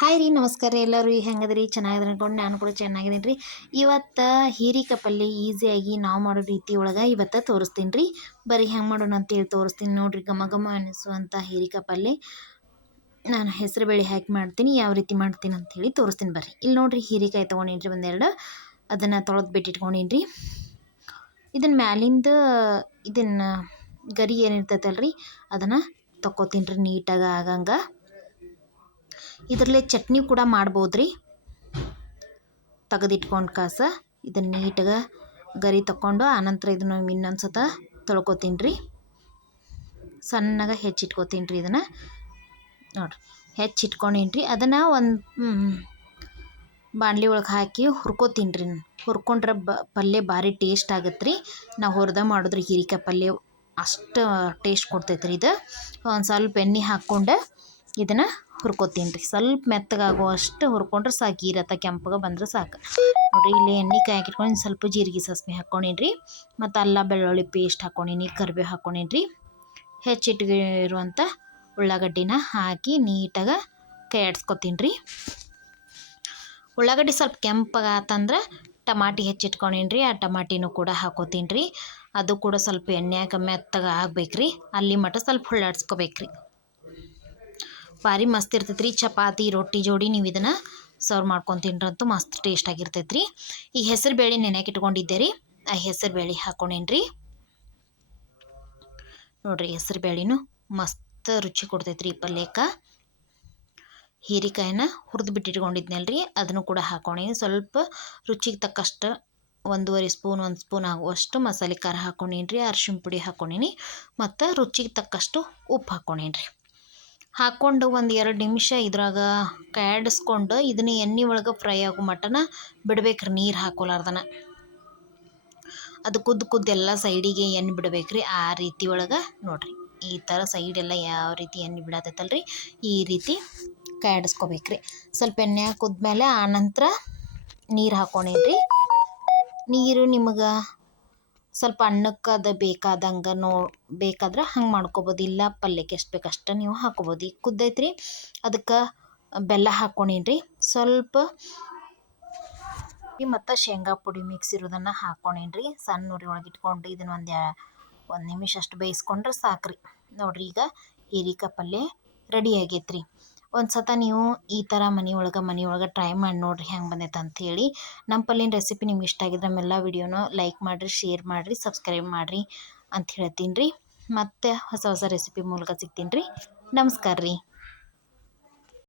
Hi ರೀ, ನಮಸ್ಕಾರ ರೀ. ಎಲ್ಲರೂ ಹೆಂಗದ್ರಿ? ಚೆನ್ನಾಗಿದ್ರೆ ಅನ್ಕೊಂಡು ನಾನು ಕೂಡ ಚೆನ್ನಾಗಿದ್ದೀನಿ ರೀ. ಇವತ್ತು ಹೀರಿಕಾಯಿ ಪಲ್ಯ ಈಸಿಯಾಗಿ ನಾವು ಮಾಡೋ ರೀತಿ ಒಳಗೆ ಇವತ್ತು ತೋರಿಸ್ತೀನಿ ರೀ. ಬರೀ ಹೆಂಗೆ ಮಾಡೋಣ ಅಂತೇಳಿ ತೋರಿಸ್ತೀನಿ ನೋಡಿರಿ. ಘಮ ಘಮ ಅನಿಸುವಂಥ ಹೀರಿಕಾಯಿ ಪಲ್ಯ ನಾನು ಹೆಸರು ಬೇಳೆ ಹಾಕಿ ಮಾಡ್ತೀನಿ. ಯಾವ ರೀತಿ ಮಾಡ್ತೀನಿ ಅಂಥೇಳಿ ತೋರಿಸ್ತೀನಿ ಬರ್ರಿ. ಇಲ್ಲಿ ನೋಡಿರಿ, ಹೀರಿಕಾಯಿ ತೊಗೊಂಡಿನಿ ರೀ ಒಂದೆರಡು. ಅದನ್ನು ತೊಳೆದು ಬಿಟ್ಟಿಟ್ಕೊಂಡಿನಿ ರೀ. ಇದನ್ನು ಮ್ಯಾಲಿಂದ ಇದನ್ನು ಗರಿ ಏನಿರ್ತೈತಲ್ರಿ ಅದನ್ನು ತಕ್ಕೋತೀನಿ ರೀ ನೀಟಾಗಿ ಆಗಂಗೆ. ಇದರಲ್ಲೇ ಚಟ್ನಿ ಕೂಡ ಮಾಡ್ಬೋದು ರೀ. ತೆಗೆದಿಟ್ಕೊಂಡು ಇದನ್ನು ನೀಟಾಗಿ ಗರಿ ತಗೊಂಡು ಆನಂತರ ಇದನ್ನು ಇನ್ನೊಂದು ಸತ ತೊಳ್ಕೊತೀನಿ ರೀ. ಸಣ್ಣಗೆ ಹೆಚ್ಚಿಟ್ಕೋತೀನಿ ರೀ. ಇದನ್ನು ನೋಡಿರಿ ಹೆಚ್ಚಿಟ್ಕೊಂಡೀನಿ ರೀ. ಅದನ್ನು ಒಂದು ಬಾಣಲಿ ಒಳಗೆ ಹಾಕಿ ಹುರ್ಕೋತೀನಿ ರೀ. ಹುರ್ಕೊಂಡ್ರೆ ಪಲ್ಯ ಭಾರಿ ಟೇಸ್ಟ್ ಆಗತ್ತೆ ರೀ. ನಾವು ಹೊರದಾಗ ಮಾಡಿದ್ರೆ ಹೀರಿಕಾಯಿ ಪಲ್ಯ ಅಷ್ಟು ಟೇಸ್ಟ್ ಕೊಡ್ತೈತೆ ರೀ. ಇದು ಒಂದು ಸ್ವಲ್ಪ ಎಣ್ಣೆ ಹಾಕ್ಕೊಂಡು ಇದನ್ನು ಹುರ್ಕೋತೀನಿ ರೀ. ಸ್ವಲ್ಪ ಮೆತ್ತಗಾಗುವಷ್ಟು ಹುರ್ಕೊಂಡ್ರೆ ಸಾಕು. ಈರತ್ತ ಕೆಂಪಗೆ ಬಂದ್ರೆ ಸಾಕು ನೋಡಿರಿ. ಇಲ್ಲಿ ಎಣ್ಣೆ ಕಾಯಿಕಿಟ್ಕೊಂಡು ಸ್ವಲ್ಪ ಜೀರಿಗೆ ಸಾಸ್ಮೆ ಹಾಕ್ಕೊಂಡೀನಿ ರೀ. ಮತ್ತು ಅಲ್ಲ ಬೆಳ್ಳುಳ್ಳಿ ಪೇಸ್ಟ್ ಹಾಕ್ಕೊಂಡೀನಿ, ಕರಿಬೇವು ಹಾಕ್ಕೊಂಡೀನಿ ರೀ. ಹೆಚ್ಚಿಟ್ಟಿರುವಂಥ ಉಳ್ಳಾಗಡ್ಡಿನ ಹಾಕಿ ನೀಟಾಗಿ ಕೈ ಆಡಿಸ್ಕೊತೀನಿ ರೀ. ಉಳ್ಳಾಗಡ್ಡಿ ಸ್ವಲ್ಪ ಕೆಂಪಗಾತಂದ್ರೆ ಟಮಾಟಿ ಹೆಚ್ಚಿಟ್ಕೊಂಡೀನಿ ರೀ. ಆ ಟಮಾಟಿನೂ ಕೂಡ ಹಾಕೋತೀನಿ ರೀ. ಅದು ಕೂಡ ಸ್ವಲ್ಪ ಎಣ್ಣೆಯಾಗ ಮೆತ್ತಗೆ ಆಗ್ಬೇಕು ರೀ. ಅಲ್ಲಿ ಮಟ್ಟ ಸ್ವಲ್ಪ ಹುಳ್ಳಾಡ್ಸ್ಕೊಬೇಕು ರೀ. ಭಾರಿ ಮಸ್ತ್ ಇರ್ತೈತೆ ರೀ. ಚಪಾತಿ ರೊಟ್ಟಿ ಜೋಡಿ ನೀವು ಇದನ್ನು ಸರ್ವ್ ಮಾಡ್ಕೊಂಡು ತಿಂದ್ರಂತೂ ಮಸ್ತ್ ಟೇಸ್ಟ್ ಆಗಿರ್ತೈತೆ ರೀ. ಈಗ ಹೆಸರು ಬೇಳೆ ನೆನೆಯಾಕೆ ಇಟ್ಕೊಂಡಿದ್ದೆ ರೀ. ಆ ಹೆಸರು ಬೇಳೆ ಹಾಕ್ಕೊಂಡೇನಿ ರೀ. ನೋಡಿರಿ, ಹೆಸರು ಬೇಳೆನೂ ಮಸ್ತ್ ರುಚಿ ಕೊಡ್ತೈತೆ ರೀ ಈ ಪಲ್ಯಕ್ಕೆ. ಹೀರಿಕಾಯಿನ ಹುರಿದು ಬಿಟ್ಟಿಟ್ಕೊಂಡಿದ್ನಲ್ಲ ರೀ, ಅದನ್ನು ಕೂಡ ಹಾಕ್ಕೊಂಡೀನಿ. ಸ್ವಲ್ಪ ರುಚಿಗೆ ತಕ್ಕಷ್ಟು 1 ಸ್ಪೂನ್ ಆಗುವಷ್ಟು ಮಸಾಲೆ ಖಾರ ಹಾಕ್ಕೊಂಡೀನಿ ರೀ. ಅರಿಶಿಣ ಪುಡಿ ಹಾಕ್ಕೊಂಡೀನಿ ಮತ್ತು ರುಚಿಗೆ ತಕ್ಕಷ್ಟು ಉಪ್ಪು ಹಾಕ್ಕೊಂಡೀನಿ ರೀ. ಹಾಕ್ಕೊಂಡು ಒಂದು 2 ನಿಮಿಷ ಇದ್ರಾಗ ಕಾಡಿಸ್ಕೊಂಡು ಇದನ್ನ ಎಣ್ಣೆ ಒಳಗೆ ಫ್ರೈ ಆಗೋ ಮಟನ ಬಿಡ್ಬೇಕ್ರಿ. ನೀರು ಹಾಕೋಲಾರ್ದನ ಅದು ಕುದ್ದು ಎಲ್ಲ ಸೈಡಿಗೆ ಎಣ್ಣೆ ಬಿಡ್ಬೇಕ್ರಿ. ಆ ರೀತಿ ಒಳಗೆ ನೋಡಿರಿ, ಈ ಥರ ಸೈಡೆಲ್ಲ ಯಾವ ರೀತಿ ಎಣ್ಣೆ ಬಿಡತೈತಲ್ರಿ ಈ ರೀತಿ ಕಾಡಿಸ್ಕೋಬೇಕ್ರಿ. ಸ್ವಲ್ಪ ಎಣ್ಣೆ ಕುದ್ಮೇಲೆ ಆನಂತರ ನೀರು ಹಾಕ್ಕೊಂಡೀನಿ ರೀ. ನೀರು ನಿಮಗೆ ಸ್ವಲ್ಪ ಅನ್ನಕ್ಕೆ ಅದು ಬೇಕಾದಂಗೆ ಬೇಕಾದ್ರೆ ಹಂಗೆ ಮಾಡ್ಕೊಬೋದು. ಇಲ್ಲ ಪಲ್ಯಕ್ಕೆ ಎಷ್ಟು ಬೇಕು ಅಷ್ಟು ನೀವು ಹಾಕ್ಕೊಬೋದು. ಈಗ ಕುದ್ದೈತ್ರಿ, ಅದಕ್ಕೆ ಬೆಲ್ಲ ಹಾಕ್ಕೊಂಡೀನಿ ರೀ. ಸ್ವಲ್ಪ ಮತ್ತು ಶೇಂಗಾ ಪುಡಿ ಮಿಕ್ಸ್ ಇರೋದನ್ನು ಹಾಕ್ಕೊಂಡೀನಿ ರೀ. ಸಣ್ಣ ಉರಿ ಒಳಗೆ ಇಟ್ಕೊಂಡು ಇದನ್ನು ಒಂದು ನಿಮಿಷ ಅಷ್ಟು ಬೇಯಿಸ್ಕೊಂಡ್ರೆ ಸಾಕ್ರಿ. ನೋಡಿರಿ, ಈಗ ಹೀರಿಕಾಯಿ ಪಲ್ಯ ರೆಡಿ ಆಗೈತೆ ರೀ. ಒಂದು ಸತ ನೀವು ಈ ಥರ ಮನೆಯೊಳಗೆ ಟ್ರೈ ಮಾಡಿ ನೋಡಿರಿ ಹೆಂಗೆ ಬಂದೈತೆ ಅಂಥೇಳಿ. ನಮ್ಮ ಪಲ್ಯನ ರೆಸಿಪಿ ನಿಮ್ಗೆ ಇಷ್ಟ ಆಗಿದ್ರೆ ನಮ್ಮೆಲ್ಲ ವಿಡಿಯೋನ ಲೈಕ್ ಮಾಡಿರಿ, ಶೇರ್ ಮಾಡಿರಿ, ಸಬ್ಸ್ಕ್ರೈಬ್ ಮಾಡಿರಿ ಅಂತ ಹೇಳ್ತೀನಿ ರೀ. ಮತ್ತು ಹೊಸ ರೆಸಿಪಿ ಮೂಲಕ ಸಿಗ್ತೀನಿ ರೀ. ನಮಸ್ಕಾರ ರೀ.